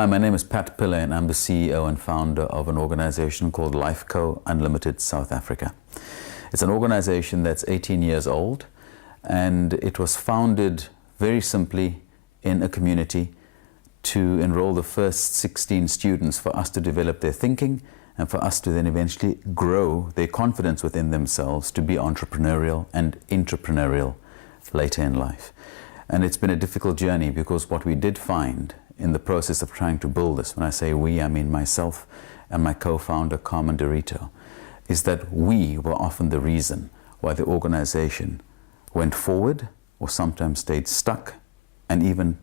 Hi, my name is Pat Pillaii and I'm the CEO and founder of an organization called Lifeco Unlimited South Africa. It's an organization that's 18 years old, and it was founded very simply in a community to enroll the first 16 students for us to develop their thinking and for us to then eventually grow their confidence within themselves to be entrepreneurial and intrapreneurial later in life. And it's been a difficult journey, because what we did find in the process of trying to build this, when I say we, I mean myself and my co-founder Carmen Dorito, is that we were often the reason why the organization went forward or sometimes stayed stuck and even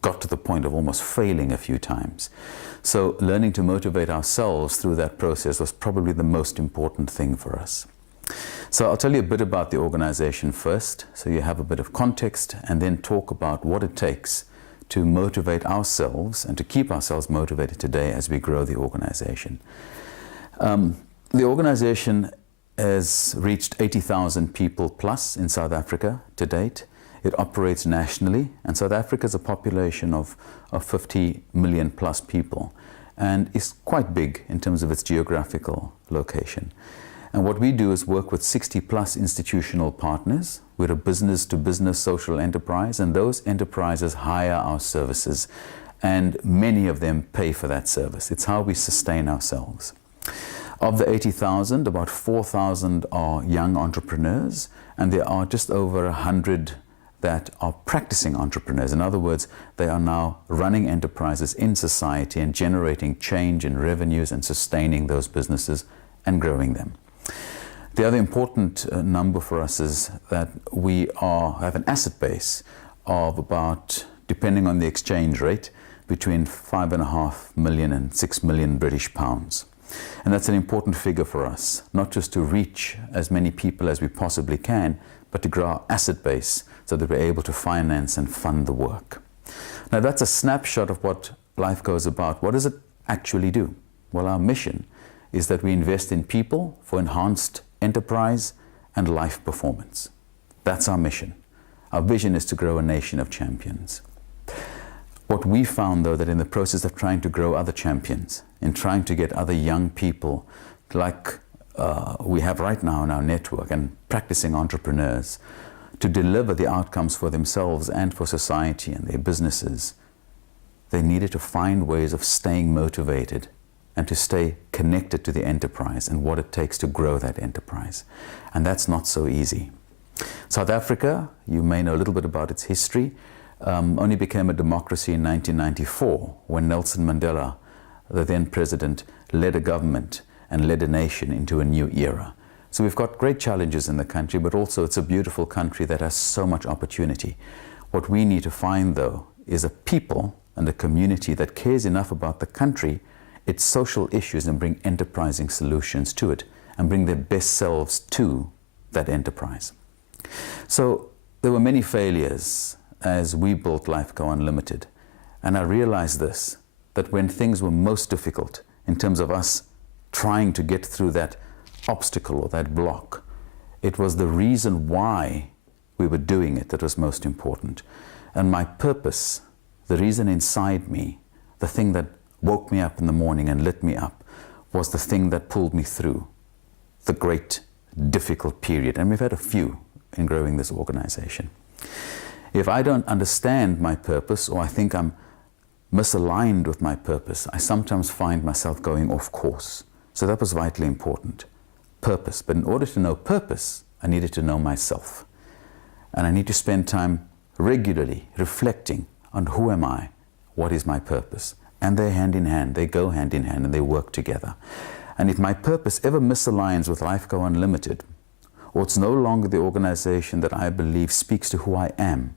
got to the point of almost failing a few times. So learning to motivate ourselves through that process was probably the most important thing for us. So I'll tell you a bit about the organization first, so you have a bit of context, and then talk about what it takes to motivate ourselves and to keep ourselves motivated today as we grow the organization. The organization has reached 80,000 people plus in South Africa to date. It operates nationally, and South Africa has a population of 50 million plus people and is quite big in terms of its geographical location. And what we do is work with 60 plus institutional partners. We're a business-to-business social enterprise, and those enterprises hire our services, and many of them pay for that service. It's how we sustain ourselves. Of the 80,000, about 4,000 are young entrepreneurs, and there are just over 100 that are practicing entrepreneurs. In other words, they are now running enterprises in society and generating change in revenues and sustaining those businesses and growing them. The other important number for us is that we have an asset base of about, depending on the exchange rate, between 5.5 million and 6 million British pounds. And that's an important figure for us, not just to reach as many people as we possibly can, but to grow our asset base so that we're able to finance and fund the work. Now, that's a snapshot of what Lifeco is about. What does it actually do? Well, our mission is that we invest in people for enhanced enterprise and life performance. That's our mission. Our vision is to grow a nation of champions. What we found, though, that in the process of trying to grow other champions, in trying to get other young people like we have right now in our network and practicing entrepreneurs to deliver the outcomes for themselves and for society and their businesses, they needed to find ways of staying motivated and to stay connected to the enterprise and what it takes to grow that enterprise. And that's not so easy. South Africa, you may know a little bit about its history, only became a democracy in 1994 when Nelson Mandela, the then president, led a government and led a nation into a new era. So we've got great challenges in the country, but also it's a beautiful country that has so much opportunity. What we need to find, though, is a people and a community that cares enough about the country, its social issues, and bring enterprising solutions to it and bring their best selves to that enterprise. So there were many failures as we built Lifeco Unlimited, and I realized this, that when things were most difficult in terms of us trying to get through that obstacle or that block, it was the reason why we were doing it that was most important. And my purpose, the reason inside me, the thing that woke me up in the morning and lit me up, was the thing that pulled me through the great difficult period. And we've had a few in growing this organization. If I don't understand my purpose, or I think I'm misaligned with my purpose, I sometimes find myself going off course. So that was vitally important. Purpose. But in order to know purpose, I needed to know myself. And I need to spend time regularly reflecting on who am I, what is my purpose. And they're hand in hand, they go hand in hand, and they work together. And if my purpose ever misaligns with Lifeco Unlimited, or it's no longer the organization that I believe speaks to who I am,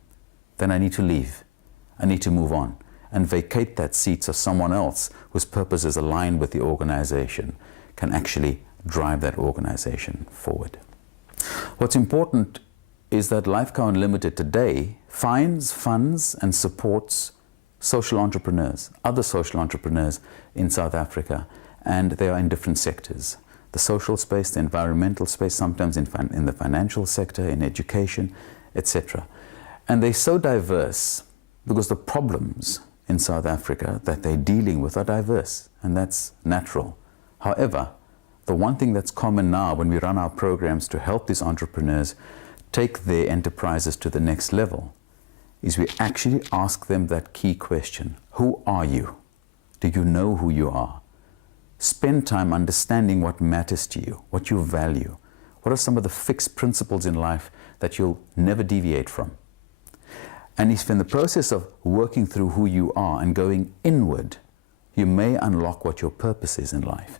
then I need to leave. I need to move on and vacate that seat so someone else whose purpose is aligned with the organization can actually drive that organization forward. What's important is that Lifeco Unlimited today finds, funds, and supports social entrepreneurs, other social entrepreneurs in South Africa, and they are in different sectors. The social space, the environmental space, sometimes in the financial sector, in education, etc. And they're so diverse because the problems in South Africa that they're dealing with are diverse, and that's natural. However, the one thing that's common now when we run our programs to help these entrepreneurs take their enterprises to the next level is we actually ask them that key question: who are you? Do you know who you are? Spend time understanding what matters to you, what you value. What are some of the fixed principles in life that you'll never deviate from? And if in the process of working through who you are and going inward, you may unlock what your purpose is in life.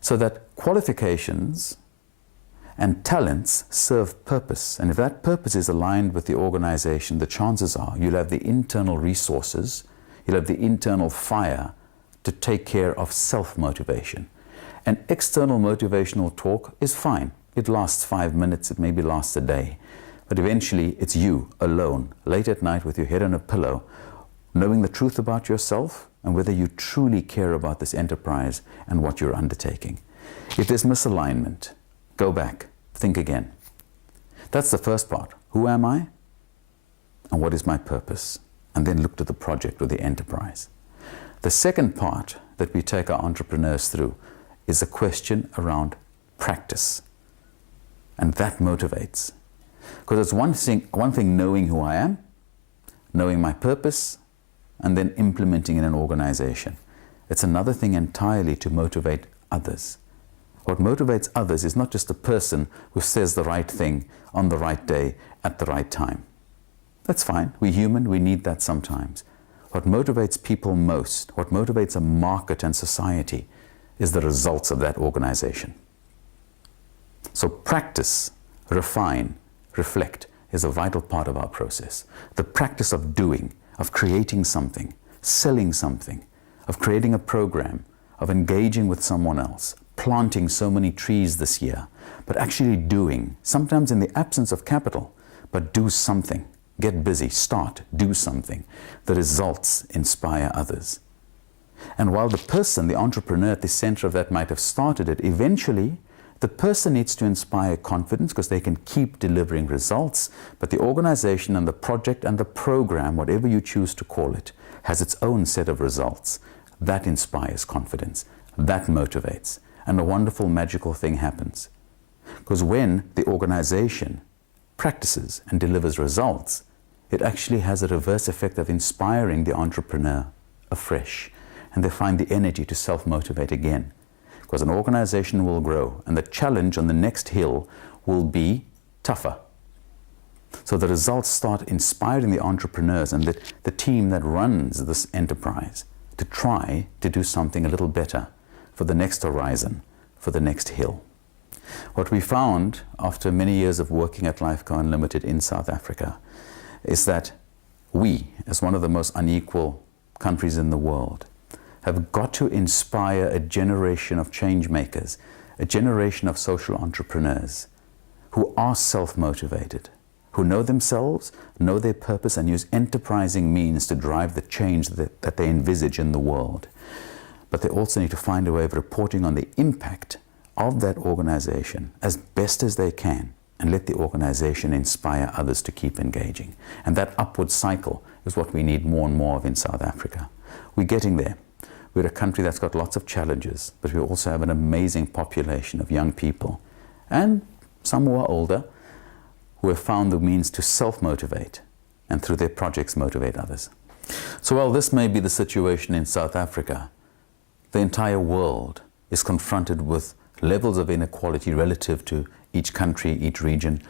So that qualifications and talents serve purpose. And if that purpose is aligned with the organization, the chances are you'll have the internal resources, you'll have the internal fire to take care of self-motivation. And external motivational talk is fine. It lasts 5 minutes, it maybe lasts a day. But eventually it's you alone, late at night with your head on a pillow, knowing the truth about yourself and whether you truly care about this enterprise and what you're undertaking. If there's misalignment, go back, think again. That's the first part. Who am I? And what is my purpose? And then look to the project or the enterprise. The second part that we take our entrepreneurs through is a question around practice. And that motivates. Because it's one thing knowing who I am, knowing my purpose, and then implementing in an organization. It's another thing entirely to motivate others. What motivates others is not just a person who says the right thing on the right day at the right time. That's fine. We're human. We need that sometimes. What motivates people most, what motivates a market and society, is the results of that organization. So practice, refine, reflect is a vital part of our process. The practice of doing, of creating something, selling something, of creating a program, of engaging with someone else, planting so many trees this year, but actually doing, sometimes in the absence of capital, but do something. Get busy, start, do something. The results inspire others. And while the person, the entrepreneur at the center of that might have started it, eventually the person needs to inspire confidence because they can keep delivering results, but the organization and the project and the program, whatever you choose to call it, has its own set of results. That inspires confidence. That motivates. And a wonderful, magical thing happens. Because when the organization practices and delivers results, it actually has a reverse effect of inspiring the entrepreneur afresh, and they find the energy to self-motivate again. Because an organization will grow, and the challenge on the next hill will be tougher. So the results start inspiring the entrepreneurs and the team that runs this enterprise to try to do something a little better for the next horizon, for the next hill. What we found after many years of working at LifeCo Unlimited in South Africa is that we, as one of the most unequal countries in the world, have got to inspire a generation of change makers, a generation of social entrepreneurs who are self-motivated, who know themselves, know their purpose, and use enterprising means to drive the change that they envisage in the world. But they also need to find a way of reporting on the impact of that organization as best as they can, and let the organization inspire others to keep engaging. And that upward cycle is what we need more and more of in South Africa. We're getting there. We're a country that's got lots of challenges, but we also have an amazing population of young people, and some who are older, who have found the means to self-motivate and through their projects motivate others. So while this may be the situation in South Africa, the entire world is confronted with levels of inequality relative to each country, each region,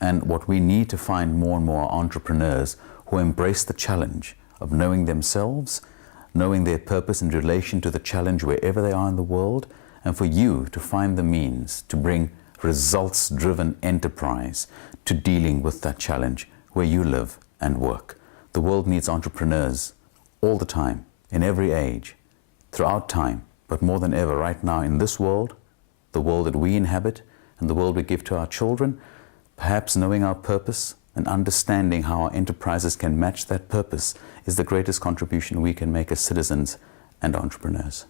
and what we need to find more and more are entrepreneurs who embrace the challenge of knowing themselves, knowing their purpose in relation to the challenge wherever they are in the world, and for you to find the means to bring results-driven enterprise to dealing with that challenge where you live and work. The world needs entrepreneurs all the time, in every age, throughout time, but more than ever right now in this world, the world that we inhabit and the world we give to our children, perhaps knowing our purpose and understanding how our enterprises can match that purpose is the greatest contribution we can make as citizens and entrepreneurs.